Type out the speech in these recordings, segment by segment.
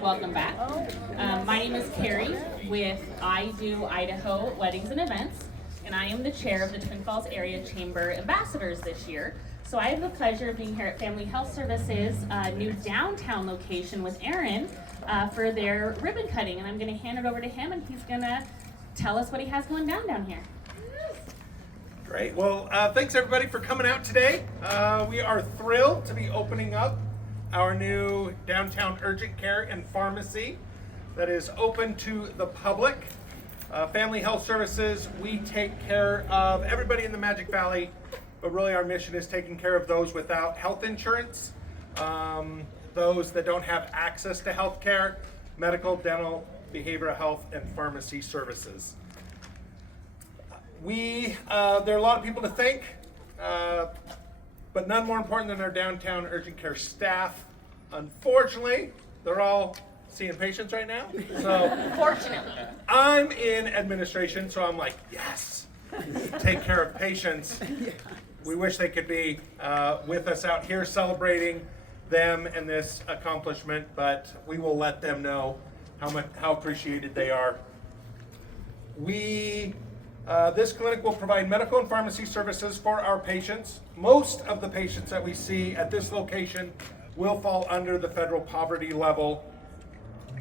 Welcome back. My name is Carrie with I Do Idaho Weddings and Events, and I am the chair of the Twin Falls Area Chamber Ambassadors this year. So I have the pleasure of being here at Family Health Services' new downtown location with Aaron for their ribbon cutting, and I'm going to hand it over to him, and he's going to tell us what he has going down here. Great. Well, thanks everybody for coming out today. We are thrilled to be opening up our new downtown urgent care and pharmacy that is open to the public. Family Health Services, we take care of everybody in the Magic Valley, but really our mission is taking care of those without health insurance, those that don't have access to health care, medical, dental, behavioral health, and pharmacy services. There are a lot of people to thank, but none more important than our downtown urgent care staff. Unfortunately, they're all seeing patients right now. So Fortunately. I'm in administration, so I'm like, yes, take care of patients. We wish they could be with us out here celebrating them and this accomplishment, but we will let them know how appreciated they are. This clinic will provide medical and pharmacy services for our patients. Most of the patients that we see at this location will fall under the federal poverty level,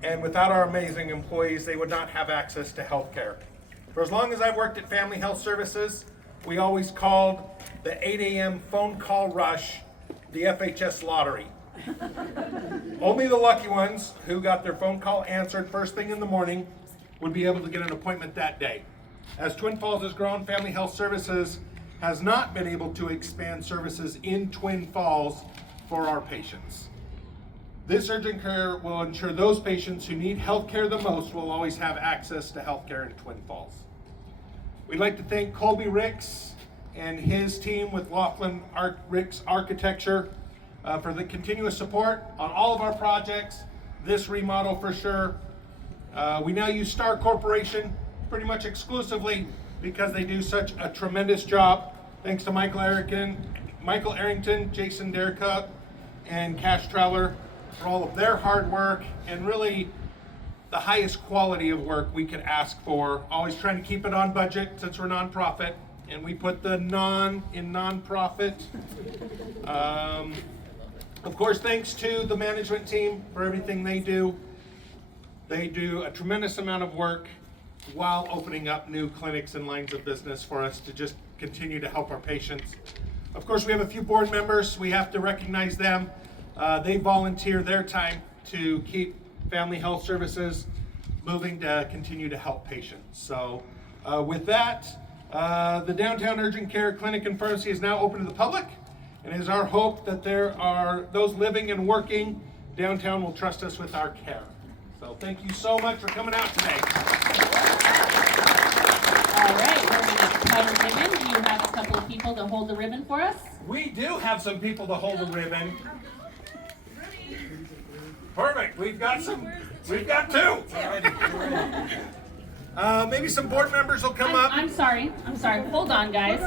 and without our amazing employees, they would not have access to health care. For as long as I've worked at Family Health Services, we always called the 8 a.m. phone call rush the FHS lottery. Only the lucky ones who got their phone call answered first thing in the morning would be able to get an appointment that day. As Twin Falls has grown, Family Health Services has not been able to expand services in Twin Falls for our patients. This urgent care will ensure those patients who need health care the most will always have access to health care in Twin Falls. We'd like to thank Colby Ricks and his team with Laughlin Ricks Architecture for the continuous support on all of our projects, this remodel for sure. We now use Star Corporation pretty much exclusively because they do such a tremendous job. Thanks to Michael Arrington, Jason Derka, and Cash Treller for all of their hard work and really the highest quality of work we could ask for. Always trying to keep it on budget since we're nonprofit, and we put the non in nonprofit. Of course, thanks to the management team for everything they do. They do a tremendous amount of work while opening up new clinics and lines of business for us to just continue to help our patients. Of course, we have a few board members. We have to recognize them. They volunteer their time to keep Family Health Services moving to continue to help patients. So with that, the Downtown Urgent Care Clinic and Pharmacy is now open to the public, and it is our hope that there are those living and working downtown will trust us with our care. So thank you so much for coming out today. All right, we're going to cut a ribbon. Do you have a couple of people to hold the ribbon for us? We do have some people to hold the ribbon. Perfect. We've got two. Maybe some board members will come up. I'm sorry. Hold on, guys.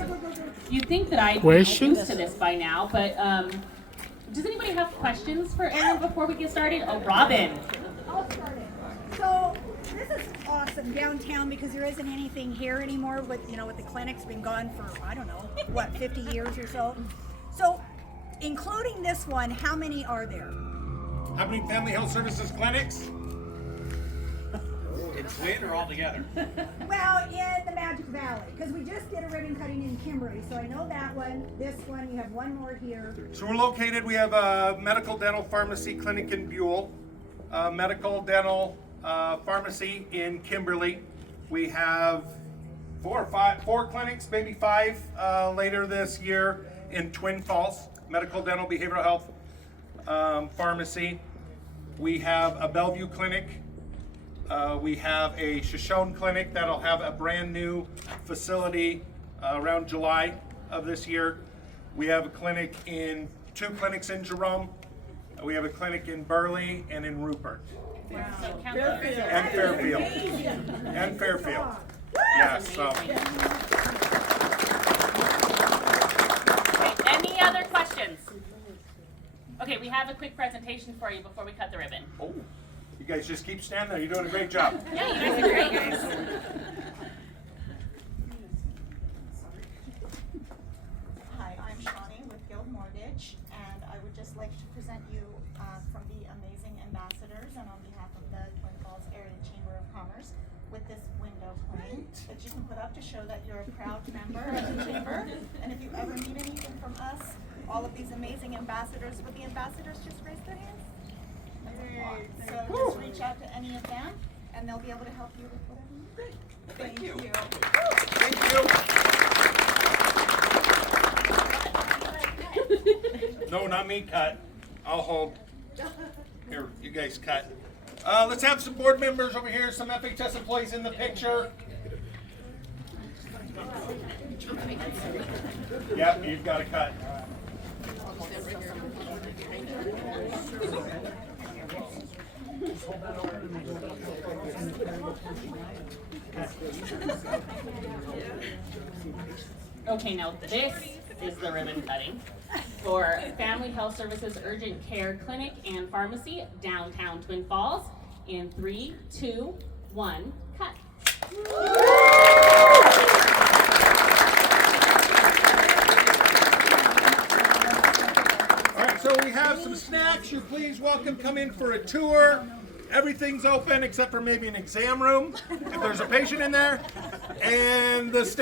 You think that I'd be Questions? to this by now, but does anybody have questions for Aaron before we get started? Oh, Robin. I'll start it. So this is awesome downtown because there isn't anything here anymore with the clinics been gone for, I don't know, 50 years or so. So including this one, how many are there? How many Family Health Services clinics? In Twin or all together? Well, in the Magic Valley, because we just did a ribbon cutting in Kimberly, so I know that one, this one, you have one more here. So we have a medical dental pharmacy clinic in Buell, medical dental pharmacy in Kimberly. We have four clinics, maybe five later this year in Twin Falls, medical dental behavioral health pharmacy. We have a Bellevue clinic. We have a Shoshone clinic that'll have a brand new facility around July of this year. We have two clinics in Jerome. We have a clinic in Burley and in Rupert. Wow. And Fairfield. Yes. So. Okay, any other questions? Okay, we have a quick presentation for you before we cut the ribbon. Oh, you guys just keep standing there. You're doing a great job. Yeah, you guys are great, guys. Hi, I'm Shawnee with Guild Mortgage, and I would just like to present you from the amazing ambassadors and on behalf of the Twin Falls Area Chamber of Commerce with this window plane that you can put up to show that you're a proud member of the chamber. And if you ever need anything from us, all of these amazing ambassadors, would the ambassadors just raise their hands? That's a lot. So just reach out to any of them, and they'll be able to help you with whatever you need. Thank you. Thank you. No, not me, cut. I'll hold. Here, you guys cut. Let's have some board members over here, some FHS employees in the picture. Yep, you've got to cut. Okay, now this is the ribbon cutting for Family Health Services Urgent Care Clinic and Pharmacy, downtown Twin Falls. In 3, 2, 1, cut. All right, so we have some snacks. You're please welcome. Come in for a tour. Everything's open except for maybe an exam room if there's a patient in there. And the state